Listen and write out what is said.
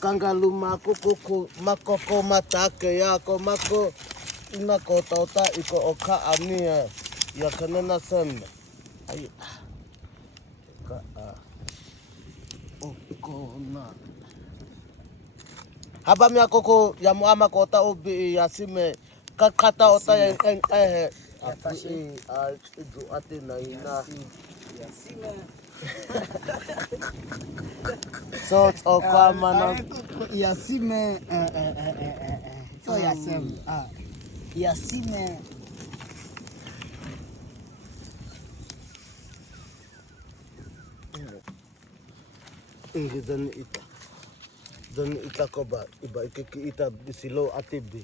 Kangalu mako kuku mako ko matake ya ko mako ina ko tauta iko oka ania ya kanena sembe. Ai ka o ko na. Haba mi akoko ya muama kota obi ya sime kakata ota ya ehe afi a idu ate na ina. Ya sime. So okwa mana Yasime so yasem Yasime ingizan ita. Dan ita ko ba iba ikiki ita bisilo ate bi.